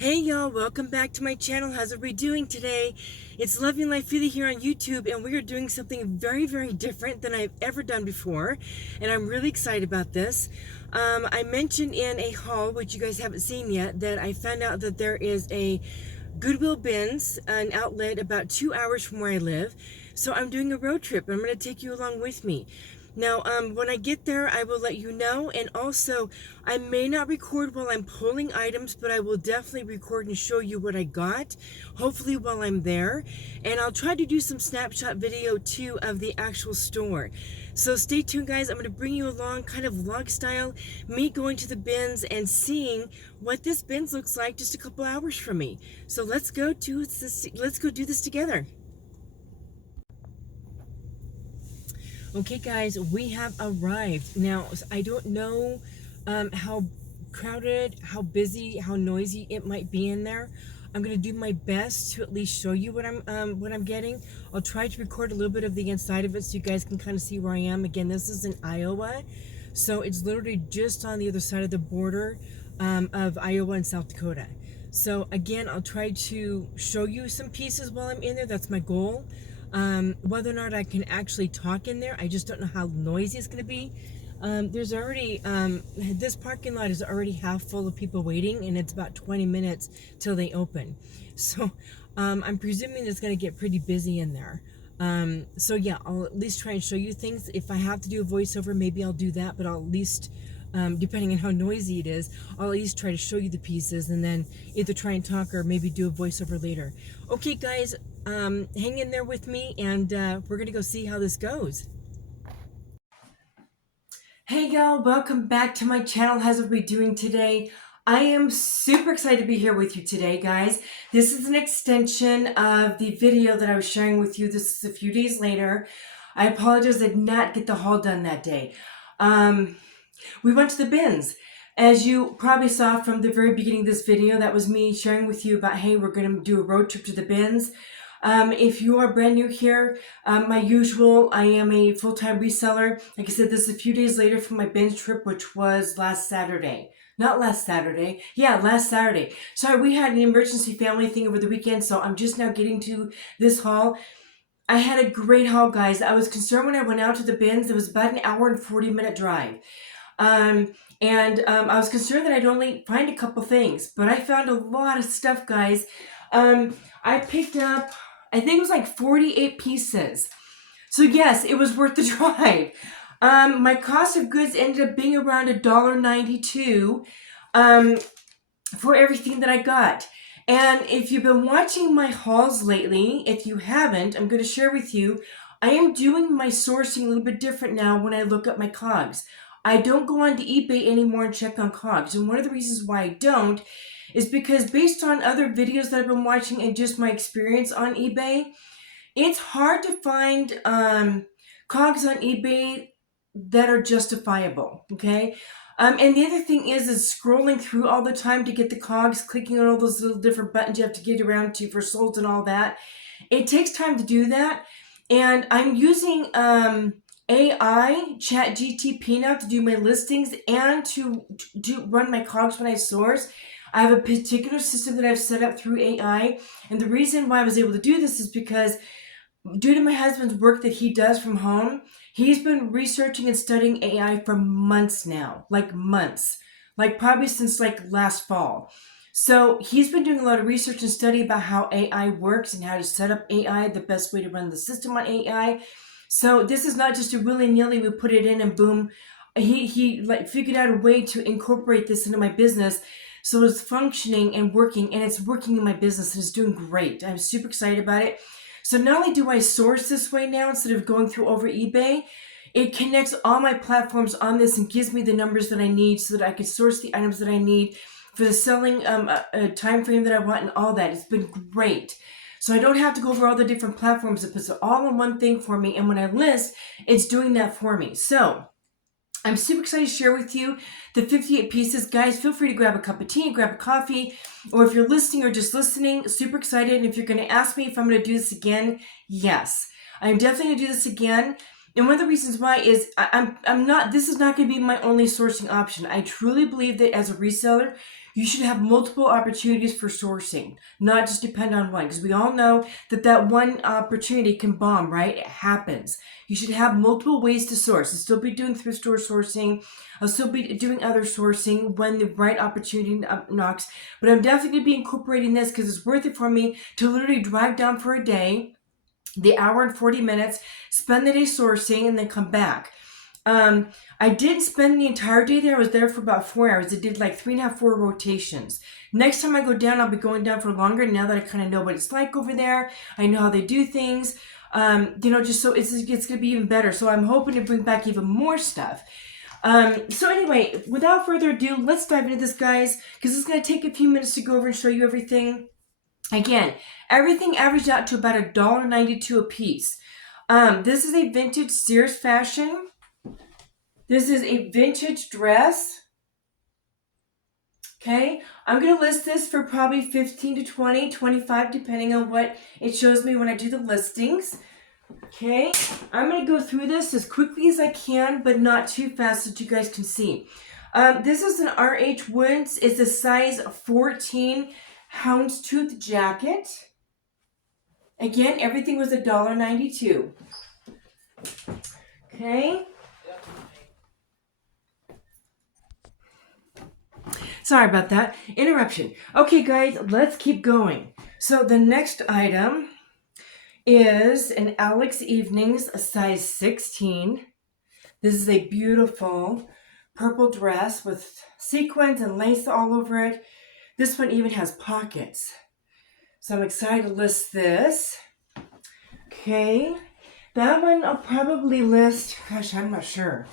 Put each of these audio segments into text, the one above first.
Hey y'all, welcome back to my channel. How's everybody doing today? It's Loving Life Freely here on YouTube, and we are doing something very, very different than I've ever done before, and I'm really excited about this. I mentioned in a haul, which you guys haven't seen yet, that I found out that there is a Goodwill BINS, an outlet about 2 hours from where I live. So I'm doing a road trip. I'm going to take you along with me. Now, when I get there, I will let you know. And also, I may not record while I'm pulling items, but I will definitely record and show you what I got, hopefully while I'm there. And I'll try to do some snapshot video too of the actual store. So stay tuned, guys. I'm going to bring you along kind of vlog style, me going to the bins and seeing what this bins looks like just a couple hours from me. So let's go do this together. Okay, guys, we have arrived. Now, I don't know how crowded, how busy, how noisy it might be in there. I'm gonna do my best to at least show you what I'm getting. I'll try to record a little bit of the inside of it so you guys can kind of see where I am. Again, this is in Iowa, so it's literally just on the other side of the border of Iowa and South Dakota. So again, I'll try to show you some pieces while I'm in there. That's my goal. Whether or not I can actually talk in there, I just don't know how noisy it's going to be. There's already, this parking lot is already half full of people waiting, and it's about 20 minutes till they open. So I'm presuming it's going to get pretty busy in there. So yeah, I'll at least try and show you things. If I have to do a voiceover, maybe I'll do that, but I'll at least, depending on how noisy it is, I'll at least try to show you the pieces and then either try and talk or maybe do a voiceover later. Okay, guys, hang in there with me, and we're gonna go see how this goes. Hey y'all, welcome back to my channel. How's everybody doing today? I am super excited to be here with you today, guys. This is an extension of the video that I was sharing with you. This is a few days later. I apologize, I did not get the haul done that day. We went to the bins. As you probably saw from the very beginning of this video, that was me sharing with you about, hey, we're going to do a road trip to the bins. If you are brand new here, my usual, I am a full-time reseller. Like I said, this is a few days later from my bins trip, which was last Saturday. Not last Saturday. Yeah, last Saturday. Sorry, we had an emergency family thing over the weekend, so I'm just now getting to this haul. I had a great haul, guys. I was concerned when I went out to the bins. It was about an hour and 40-minute drive. I was concerned that I'd only find a couple things, but I found a lot of stuff, guys. I picked up, I think it was like 48 pieces. So yes, it was worth the drive. My cost of goods ended up being around $1.92 for everything that I got. And if you've been watching my hauls lately, if you haven't, I'm going to share with you, I am doing my sourcing a little bit different now when I look at my cogs. I don't go on to eBay anymore and check on cogs. And one of the reasons why I don't is because based on other videos that I've been watching and just my experience on eBay, it's hard to find cogs on eBay that are justifiable, okay? And the other thing is scrolling through all the time to get the cogs, clicking on all those little different buttons you have to get around to for sold and all that. It takes time to do that. And I'm using AI, ChatGTP now to do my listings and to run my cogs when I source. I have a particular system that I've set up through AI. And the reason why I was able to do this is because due to my husband's work that he does from home, he's been researching and studying AI for months now, like months, like probably since like last fall. So he's been doing a lot of research and study about how AI works and how to set up AI, the best way to run the system on AI. So this is not just a willy-nilly, we put it in and boom. He like figured out a way to incorporate this into my business so it's functioning and working, and it's working in my business, and it's doing great. I'm super excited about it. So not only do I source this way now instead of going through over eBay, it connects all my platforms on this and gives me the numbers that I need so that I can source the items that I need for the selling time frame that I want and all that. It's been great. So I don't have to go over all the different platforms. It puts it all in one thing for me. And when I list, it's doing that for me. So I'm super excited to share with you the 58 pieces. Guys, feel free to grab a cup of tea, grab a coffee, or if you're listening or just listening, super excited. And if you're going to ask me if I'm going to do this again, yes, I'm definitely going to do this again. And one of the reasons why is this is not going to be my only sourcing option. I truly believe that as a reseller, You should have multiple opportunities for sourcing, not just depend on one, because we all know that that one opportunity can bomb, right? It happens. You should have multiple ways to source. I'll still be doing thrift store sourcing. I'll still be doing other sourcing when the right opportunity knocks. But I'm definitely going to be incorporating this because it's worth it for me to literally drive down for a day, the hour and 40 minutes, spend the day sourcing, and then come back. I didn't spend the entire day there. I was there for about 4 hours. I did like 3.5, 4 rotations. Next time I go down, I'll be going down for longer. Now that I kind of know what it's like over there, I know how they do things. Just so it's going to be even better. So I'm hoping to bring back even more stuff. So anyway, without further ado, let's dive into this, guys, because it's going to take a few minutes to go over and show you everything. Again, everything averaged out to about $1.92 a piece. This is a vintage Sears fashion. This is a vintage dress. Okay, I'm going to list this for probably 15 to 20, 25, depending on what it shows me when I do the listings. Okay, I'm going to go through this as quickly as I can, but not too fast so that you guys can see. This is an RH Woods. It's a size 14 houndstooth jacket. Again, everything was $1.92. Okay. Sorry about that interruption. Okay, guys, let's keep going. So the next item is an Alex Evenings, a size 16. This is a beautiful purple dress with sequins and lace all over it. This one even has pockets. So I'm excited to list this. Okay, that one I'll probably list, gosh, I'm not sure.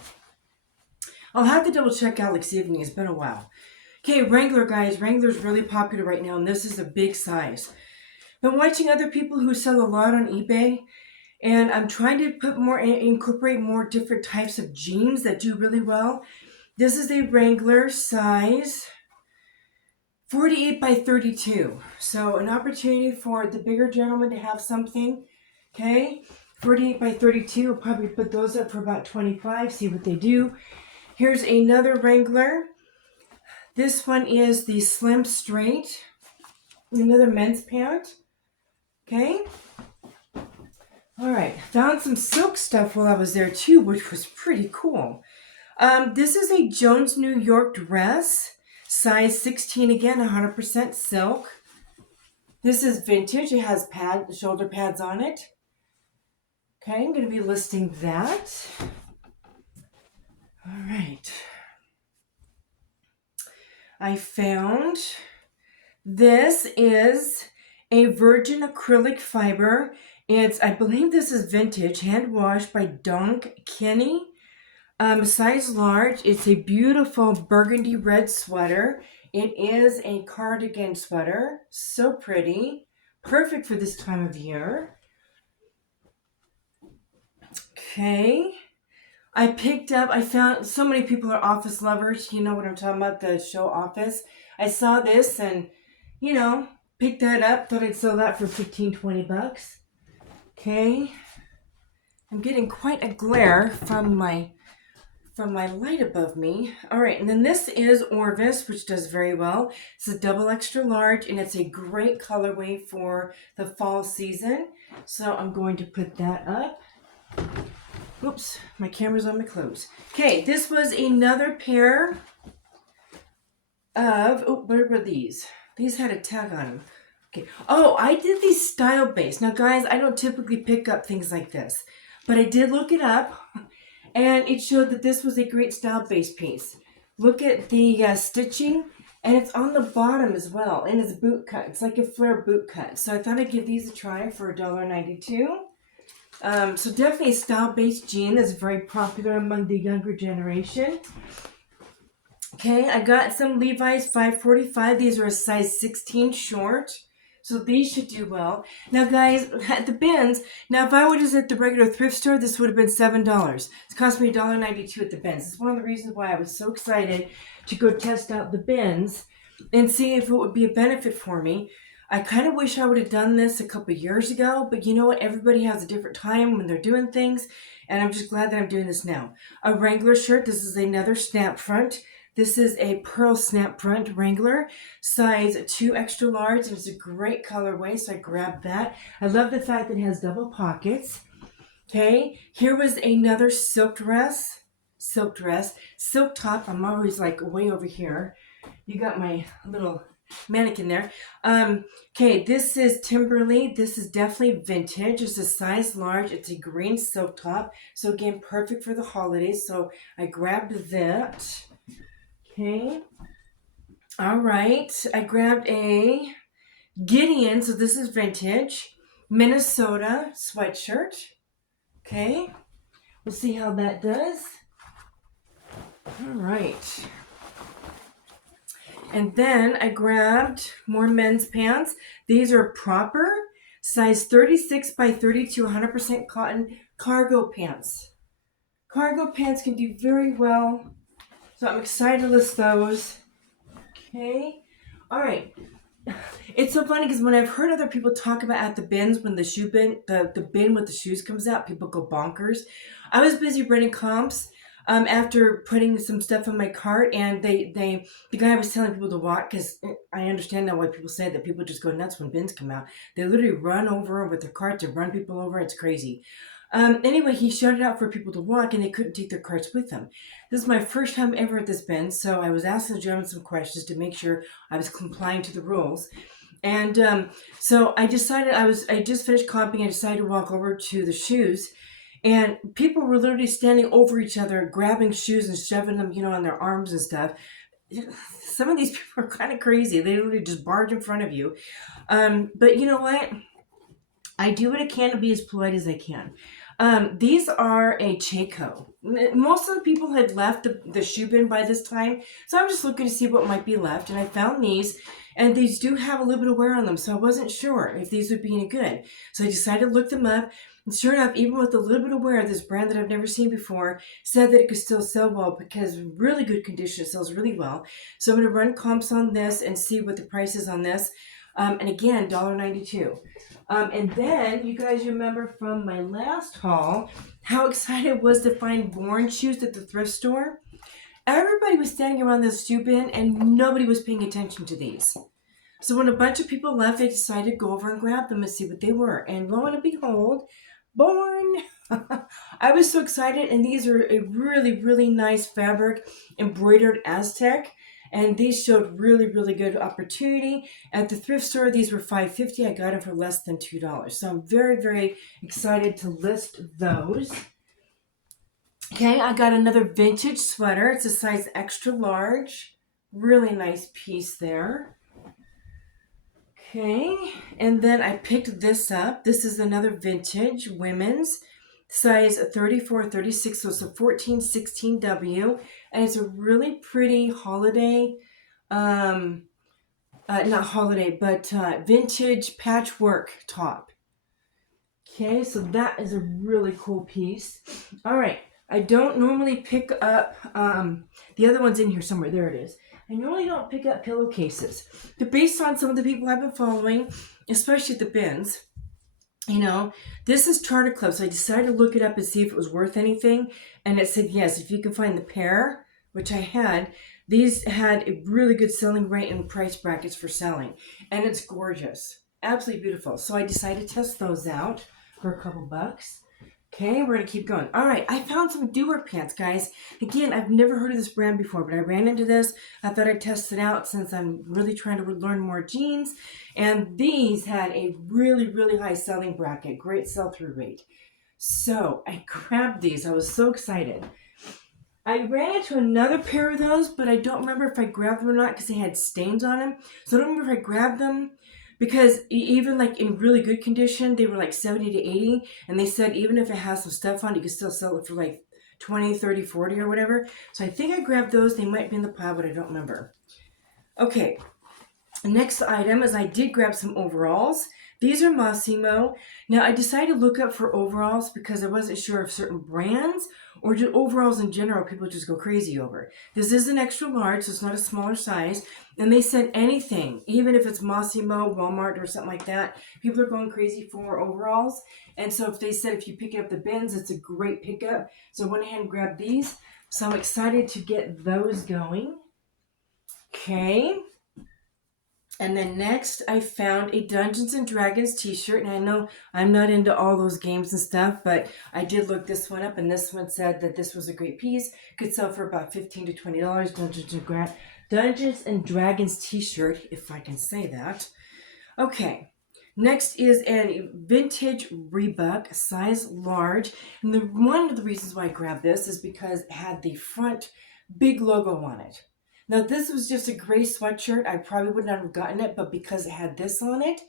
I'll have to double check Alex Evening, it's been a while. Okay, Wrangler, guys. Wrangler's really popular right now, and this is a big size. Been watching other people who sell a lot on eBay, and I'm trying to incorporate more different types of jeans that do really well. This is a Wrangler size 48 by 32. So an opportunity for the bigger gentleman to have something. Okay, 48 by 32. I'll probably put those up for about 25, see what they do. Here's another Wrangler. This one is the Slim Straight, another men's pant. Okay. All right. Found some silk stuff while I was there too, which was pretty cool. This is a Jones New York dress, size 16 again, 100% silk. This is vintage. It has shoulder pads on it. Okay, I'm going to be listing that. All right. I found this is a virgin acrylic fiber. I believe this is vintage, hand washed by Donk Kenny. Size large. It's a beautiful burgundy red sweater. It is a cardigan sweater. So pretty. Perfect for this time of year. Okay. I found so many people are Office lovers. You know what I'm talking about, the show Office. I saw this and, picked that up. Thought I'd sell that for 15, 20 bucks. Okay. I'm getting quite a glare from my light above me. All right, and then this is Orvis, which does very well. It's a double extra large, and it's a great colorway for the fall season. So I'm going to put that up. Oops, my camera's on my clothes. Okay, this was another pair of, where were these? These had a tag on them. Okay, I did these style-based. Now, guys, I don't typically pick up things like this, but I did look it up, and it showed that this was a great style-based piece. Look at the stitching, and it's on the bottom as well, and it's boot cut. It's like a flare boot cut. So I thought I'd give these a try for $1.92. So definitely a style-based jean that's very popular among the younger generation. Okay, I got some Levi's 545. These are a size 16 short. So these should do well. Now, guys, at the BINS, now if I were just at the regular thrift store, this would have been $7. It's cost me $1.92 at the BINS. It's one of the reasons why I was so excited to go test out the BINS and see if it would be a benefit for me. I kind of wish I would have done this a couple years ago, but you know what? Everybody has a different time when they're doing things, and I'm just glad that I'm doing this now. A Wrangler shirt. This is another snap front. This is a pearl snap front Wrangler, size 2 extra large, and it's a great colorway, so I grabbed that. I love the fact that it has double pockets. Okay, here was another silk top. I'm always like way over here. You got my little mannequin there. Okay, this is Timberly. This is definitely vintage. It's a size large. It's a green silk top. So again, perfect for the holidays. So I grabbed that. Okay. All right. I grabbed a Gideon. So this is vintage. Minnesota sweatshirt. Okay. We'll see how that does. All right. And then I grabbed more men's pants. These are proper, size 36 by 32, 100% cotton cargo pants. Cargo pants can do very well, so I'm excited to list those. Okay. All right. It's so funny because when I've heard other people talk about at the bins, when the shoe bin, the bin with the shoes comes out, people go bonkers. I was busy running comps after putting some stuff in my cart, and the guy was telling people to walk, because I understand now why people say that people just go nuts when bins come out. They literally run over with their carts and run people over. It's crazy. Anyway, he shouted out for people to walk, and they couldn't take their carts with them. This is my first time ever at this bin, so I was asking the gentleman some questions to make sure I was complying to the rules. And so I decided, I just finished comping. I decided to walk over to the shoes, and people were literally standing over each other, grabbing shoes and shoving them, on their arms and stuff. Some of these people are kind of crazy. They literally just barge in front of you. But you know what? I do what I can to be as polite as I can. These are a Chaco. Most of the people had left the shoe bin by this time, so I'm just looking to see what might be left, and I found these, and these do have a little bit of wear on them, so I wasn't sure if these would be any good. So I decided to look them up, and sure enough, even with a little bit of wear, this brand that I've never seen before said that it could still sell well because really good condition, it sells really well. So I'm going to run comps on this and see what the price is on this. And again, $1.92. And then you guys remember from my last haul how excited I was to find Born shoes at the thrift store. Everybody was standing around this shoe bin and nobody was paying attention to these. So when a bunch of people left, I decided to go over and grab them and see what they were. And lo and behold, Born! I was so excited, and these are a really, really nice fabric, embroidered Aztec. And these showed really, really good opportunity. At the thrift store, these were $5.50. I got them for less than $2. So I'm very, very excited to list those. Okay, I got another vintage sweater. It's a size extra large. Really nice piece there. Okay, and then I picked this up. This is another vintage women's, size 34, 36, so it's a 14, 16W, and it's a really pretty holiday, not holiday, but vintage patchwork top. Okay, so that is a really cool piece. All right, I don't normally pick up, the other one's in here somewhere. There it is. I normally don't pick up pillowcases, but based on some of the people I've been following, especially at the bins, this is Charter Club, so I decided to look it up and see if it was worth anything, and it said yes, if you can find the pair, which I had. These had a really good selling rate and price brackets for selling, and it's gorgeous, absolutely beautiful. So I decided to test those out for a couple bucks. Okay, we're gonna keep going. All right, I found some Doer pants, guys. Again, I've never heard of this brand before, but I ran into this. I thought I'd test it out since I'm really trying to learn more jeans. And these had a really, really high selling bracket, great sell-through rate. So I grabbed these. I was so excited. I ran into another pair of those, but I don't remember if I grabbed them or not because they had stains on them. So I don't remember if I grabbed them, because even like in really good condition, they were like 70 to 80. And they said even if it has some stuff on it, you can still sell it for like 20, 30, 40 or whatever. So I think I grabbed those. They might be in the pile, but I don't remember. Okay. Next item is I did grab some overalls. These are Massimo. Now I decided to look up for overalls because I wasn't sure of certain brands or just overalls in general people just go crazy over. This is an extra large, so it's not a smaller size. And they said anything, even if it's Massimo, Walmart, or something like that, people are going crazy for overalls. And so if they said if you pick up the bins, it's a great pickup. So I went ahead and grabbed these. So I'm excited to get those going. Okay. And then next, I found a Dungeons and Dragons t-shirt. And I know I'm not into all those games and stuff, but I did look this one up, and this one said that this was a great piece. Could sell for about $15 to $20. Dungeons and Dragons t-shirt, if I can say that. Okay. Next is a vintage Reebok, size large. And one of the reasons why I grabbed this is because it had the front big logo on it. Now, this was just a gray sweatshirt. I probably would not have gotten it, but because it had this on it,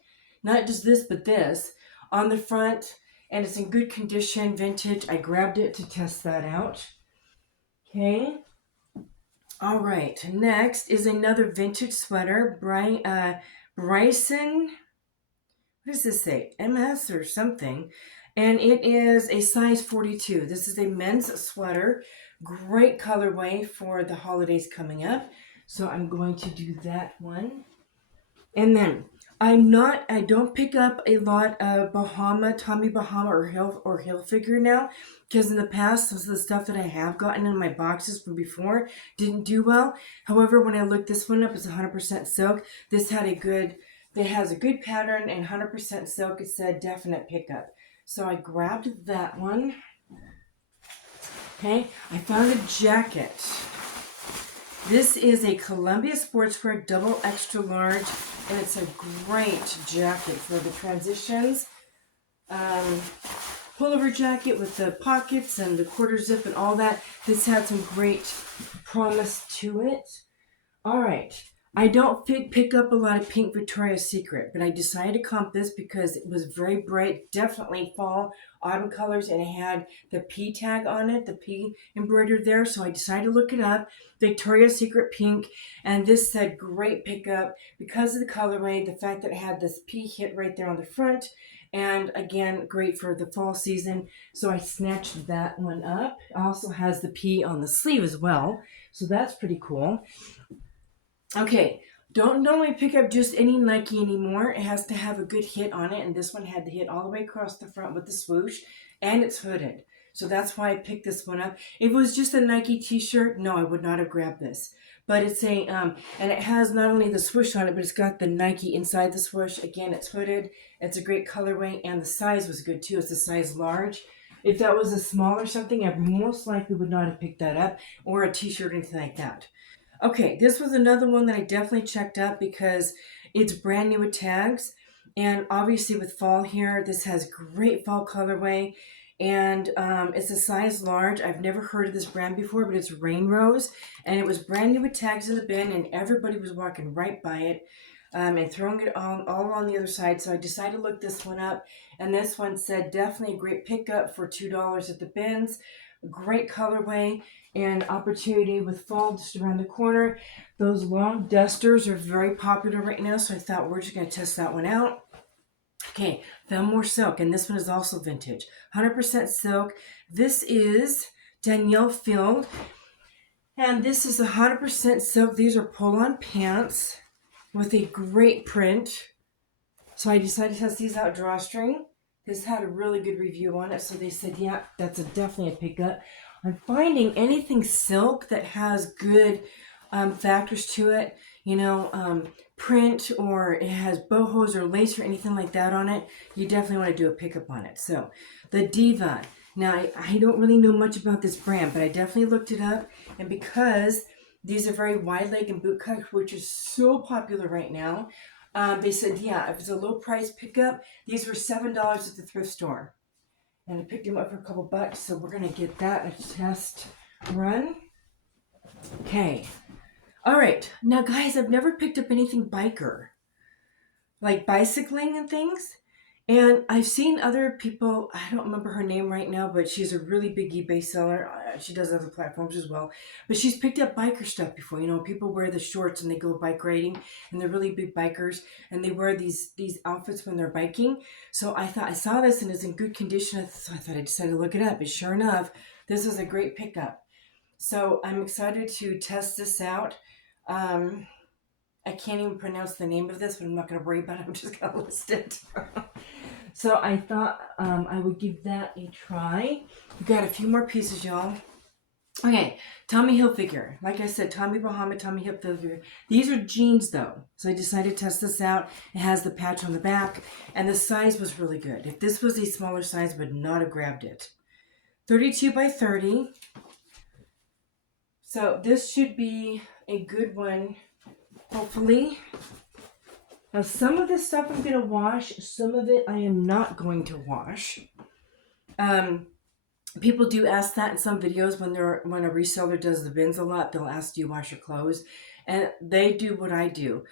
not just this, but this on the front, and it's in good condition, vintage, I grabbed it to test that out. Okay. All right. Next is another vintage sweater. Bryson, what does this say? MS or something. And it is a size 42. This is a men's sweater. Great colorway for the holidays coming up. So I'm going to do that one. And then I don't pick up a lot of Tommy Bahama or Hilfiger now, because in the past, some of the stuff that I have gotten in my boxes from before didn't do well. However, when I looked this one up, it's 100% silk. This has a good pattern and 100% silk. It said definite pickup. So I grabbed that one. Okay, I found a jacket. This is a Columbia Sportswear double extra large, and it's a great jacket for the transitions. Pullover jacket with the pockets and the quarter zip and all that. This had some great promise to it. All right. I don't pick up a lot of pink Victoria's Secret, but I decided to comp this because it was very bright, definitely fall, autumn colors, and it had the P tag on it, the P embroidered there, so I decided to look it up, Victoria's Secret pink, and this said great pickup because of the colorway, the fact that it had this P hit right there on the front, and again, great for the fall season, so I snatched that one up. It also has the P on the sleeve as well, so that's pretty cool. Okay, don't normally pick up just any Nike anymore. It has to have a good hit on it, and this one had the hit all the way across the front with the swoosh, and it's hooded. So that's why I picked this one up. If it was just a Nike t-shirt, no, I would not have grabbed this. But it's a, and it has not only the swoosh on it, but it's got the Nike inside the swoosh. Again, it's hooded. It's a great colorway, and the size was good too. It's a size large. If that was a small or something, I most likely would not have picked that up, or a t-shirt or anything like that. Okay, this was another one that I definitely checked out because it's brand new with tags. And obviously with fall here, this has great fall colorway. And it's a size large. I've never heard of this brand before, but it's Rain Rose. And it was brand new with tags in the bin, and everybody was walking right by it and throwing it all on the other side. So I decided to look this one up. And this one said definitely a great pickup for $2 at the bins. Great colorway and opportunity with fall just around the corner. Those long dusters are very popular right now, so I thought we're just going to test that one out. Okay, found more silk, and this one is also vintage. 100% silk. This is Danielle Field, and this is 100% silk. These are pull-on pants with a great print. So I decided to test these out drawstring. This had a really good review on it, so they said, yeah, that's definitely a pickup. I'm finding anything silk that has good factors to it, print, or it has bohos or lace or anything like that on it, you definitely want to do a pickup on it. So the Diva. Now, I don't really know much about this brand, but I definitely looked it up, and because these are very wide leg and boot cut, which is so popular right now, they said, yeah, if it's a low price pickup, these were $7 at the thrift store. And I picked them up for a couple bucks, so we're going to get that a test run. Okay. All right. Now, guys, I've never picked up anything biker, like bicycling and things. And I've seen other people, I don't remember her name right now, but she's a really big eBay seller. She does other platforms as well. But she's picked up biker stuff before. People wear the shorts and they go bike riding, and they're really big bikers, and they wear these outfits when they're biking. So I thought I saw this and it's in good condition, so I thought I decided to look it up. And sure enough, this is a great pickup. So I'm excited to test this out. I can't even pronounce the name of this, but I'm not going to worry about it. I'm just going to list it. So I thought I would give that a try. We got a few more pieces, y'all. Okay, Tommy Hilfiger. Like I said, Tommy Bahama, Tommy Hilfiger. These are jeans though. So I decided to test this out. It has the patch on the back and the size was really good. If this was a smaller size, I would not have grabbed it. 32 by 30. So this should be a good one, hopefully. Now some of this stuff I'm going to wash. Some of it I am not going to wash. People do ask that in some videos when a reseller does the bins a lot, they'll ask, do you wash your clothes? And they do what I do.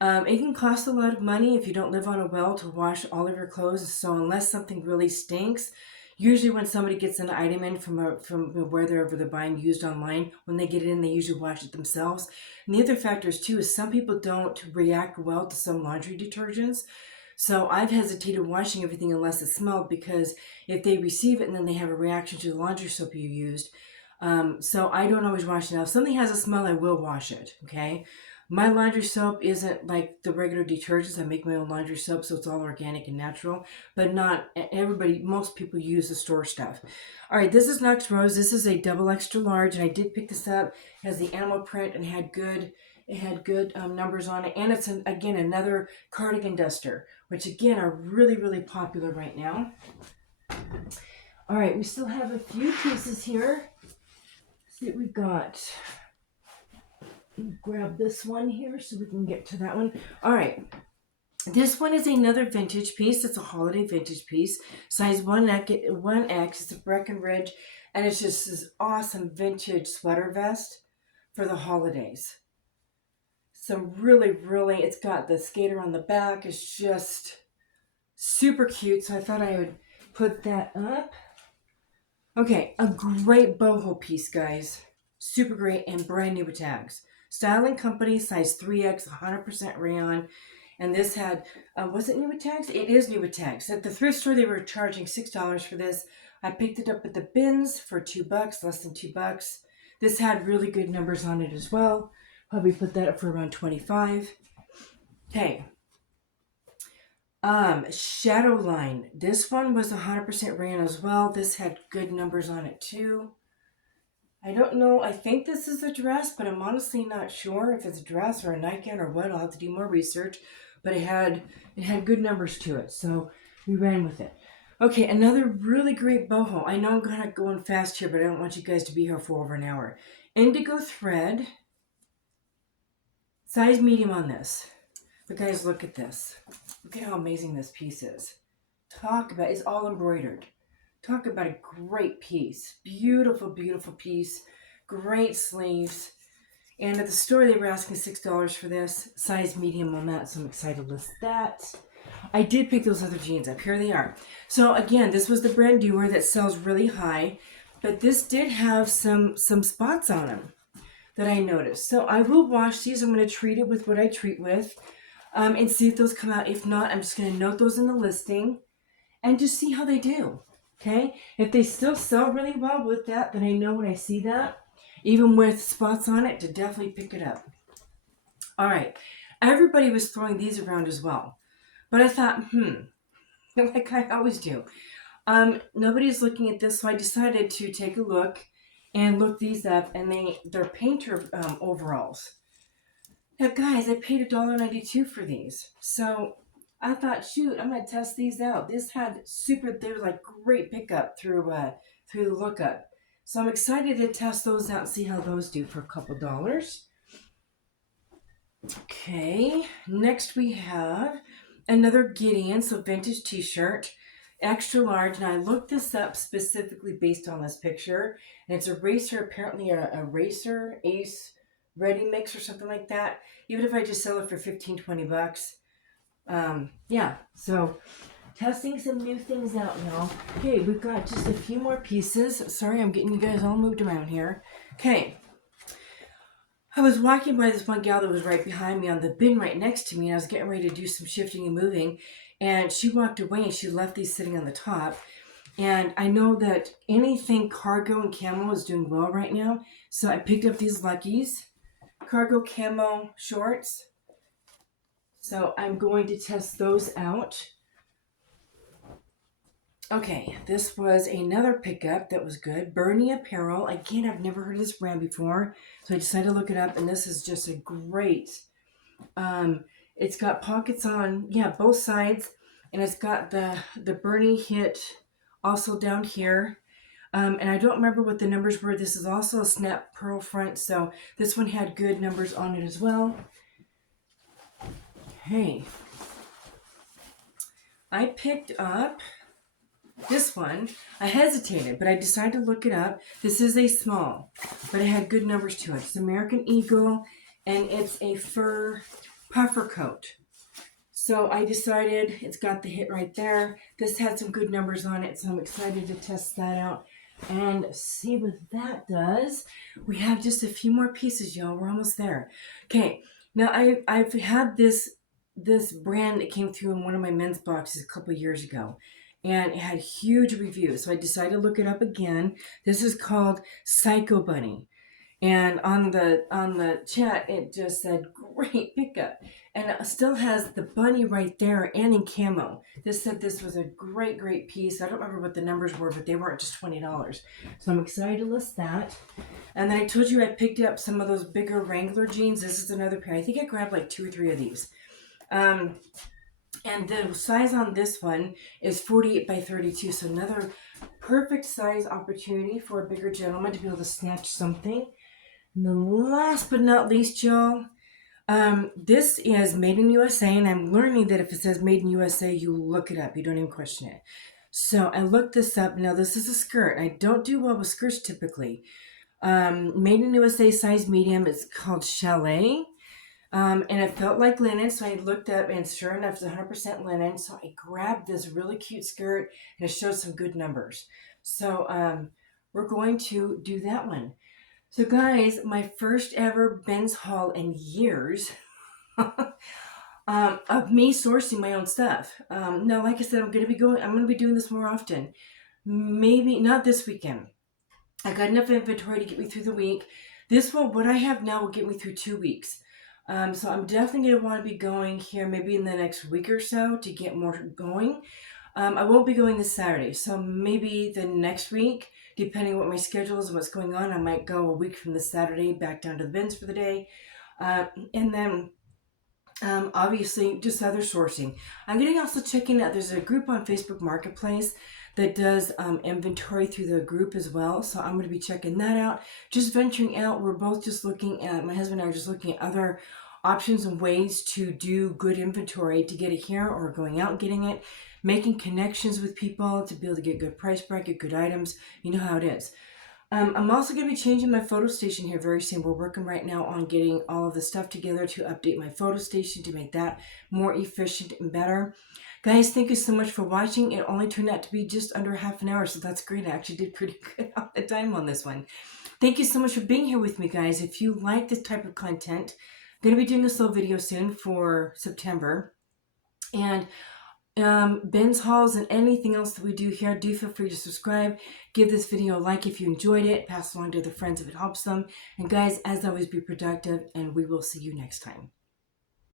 It can cost a lot of money if you don't live on a well to wash all of your clothes. So unless something really stinks, usually when somebody gets an item in from wherever they're buying used online, when they get it in, they usually wash it themselves. And the other factors too is some people don't react well to some laundry detergents. So I've hesitated washing everything unless it smelled, because if they receive it and then they have a reaction to the laundry soap you used, so I don't always wash it. Now, if something has a smell, I will wash it, okay? My laundry soap isn't like the regular detergents. I make my own laundry soap, so it's all organic and natural, but not everybody, most people use the store stuff. All right, this is Knox Rose. This is a double extra large, and I did pick this up. It has the animal print and had good numbers on it. And it's, again, another cardigan duster, which again are really, really popular right now. All right, we still have a few pieces here. Let's see what we've got. Grab this one here so we can get to that one. All right. This one is another vintage piece. It's a holiday vintage piece. Size 1X. It's a Breckenridge. And it's just this awesome vintage sweater vest for the holidays. So really, really, it's got the skater on the back. It's just super cute. So I thought I would put that up. Okay, a great boho piece, guys. Super great and brand new with tags. Style & Company, size 3X, 100% rayon. And this had, was it new with tags? It is new with tags. At the thrift store, they were charging $6 for this. I picked it up at the BINS for $2, less than $2. This had really good numbers on it as well. Probably put that up for around 25. Okay. Shadow Line. This one was 100% rayon as well. This had good numbers on it too. I don't know. I think this is a dress, but I'm honestly not sure if it's a dress or a nightgown or what. I'll have to do more research. But it had good numbers to it, so we ran with it. Okay, another really great boho. I know I'm kind of going fast here, but I don't want you guys to be here for over an hour. Indigo thread. Size medium on this. But guys, look at this. Look at how amazing this piece is. Talk about, it's all embroidered. Talk about a great piece. Beautiful, beautiful piece. Great sleeves. And at the store, they were asking $6 for this. Size medium on that, so I'm excited to list that. I did pick those other jeans up. Here they are. So again, this was the brand newer that sells really high. But this did have some spots on them that I noticed. So I will wash these. I'm going to treat it with what I treat with. And see if those come out. If not, I'm just going to note those in the listing and just see how they do. Okay? If they still sell really well with that, then I know when I see that, even with spots on it, to definitely pick it up. All right. Everybody was throwing these around as well. But I thought, like I always do. Nobody's looking at this, so I decided to take a look and look these up, and they're painter overalls. Now, guys, I paid $1.92 for these. So I thought, shoot, I'm going to test these out. This had they were like great pickup through the lookup. So I'm excited to test those out and see how those do for a couple dollars. Okay, next we have another Gideon, so vintage t-shirt, extra large. Now I looked this up specifically based on this picture, and it's a racer, apparently a racer ace ready mix or something like that. Even if I just sell it for $15-20, yeah. So testing some new things out now. Okay, we've got just a few more pieces. Sorry, I'm getting you guys all moved around here. Okay. I was walking by this one gal that was right behind me on the bin right next to me, and I was getting ready to do some shifting and moving, and she walked away and she left these sitting on the top. And I know that anything cargo and camo is doing well right now, so I picked up these Luckies cargo camo shorts. So I'm going to test those out. Okay, this was another pickup that was good. Bernie Apparel. Again, I've never heard of this brand before, so I decided to look it up, and this is just a great. It's got pockets on, yeah, both sides, and it's got the Bernie hit also down here. And I don't remember what the numbers were. This is also a snap pearl front, so this one had good numbers on it as well. Hey, I picked up this one. I hesitated, but I decided to look it up. This is a small, but it had good numbers to it. It's American Eagle, and it's a fur puffer coat. So I decided, it's got the hit right there. This had some good numbers on it, so I'm excited to test that out and see what that does. We have just a few more pieces, y'all. We're almost there. Okay, now I've had this brand that came through in one of my men's boxes a couple years ago, and it had huge reviews, so I decided to look it up again. This is called Psycho Bunny, and on the chat it just said great pickup, and it still has the bunny right there and in camo. This said this was a great piece. I don't remember what the numbers were, but they weren't just $20, so I'm excited to list that. And then I told you I picked up some of those bigger Wrangler jeans. This is another pair. I think I grabbed like 2 or 3 of these. And the size on this one is 48 by 32, so another perfect size opportunity for a bigger gentleman to be able to snatch something. And the last but not least, y'all, this is made in USA, and I'm learning that if it says made in USA, you look it up. You don't even question it. So I looked this up. Now, this is a skirt. I don't do well with skirts typically. Made in USA, size medium. It's called Chalet. And it felt like linen, so I looked up, and sure enough, it's 100% linen. So I grabbed this really cute skirt, and it showed some good numbers. So we're going to do that one. So guys, my first ever BINS haul in years of me sourcing my own stuff. Now, like I said, I'm going to be doing this more often. Maybe not this weekend. I got enough inventory to get me through the week. What I have now will get me through 2 weeks. So I'm definitely going to want to be going here maybe in the next week or so to get more going. I won't be going this Saturday, so maybe the next week, depending on what my schedule is and what's going on, I might go a week from this Saturday back down to the BINS for the day. And then obviously just other sourcing. I'm going to also check in out, there's a group on Facebook Marketplace that does inventory through the group as well. So I'm going to be checking that out. Just venturing out. We're both just looking at, my husband and I are just looking at other options and ways to do good inventory to get it here or going out and getting it, making connections with people to be able to get good price bracket, good items. You know how it is. I'm also going to be changing my photo station here very soon. We're working right now on getting all of the stuff together to update my photo station to make that more efficient and better. Guys, thank you so much for watching. It only turned out to be just under half an hour, so that's great. I actually did pretty good on the time on this one. Thank you so much for being here with me, guys. If you like this type of content, I'm going to be doing a slow video soon for September. And BINS hauls and anything else that we do here, do feel free to subscribe. Give this video a like if you enjoyed it. Pass along to other friends if it helps them. And guys, as always, be productive, and we will see you next time.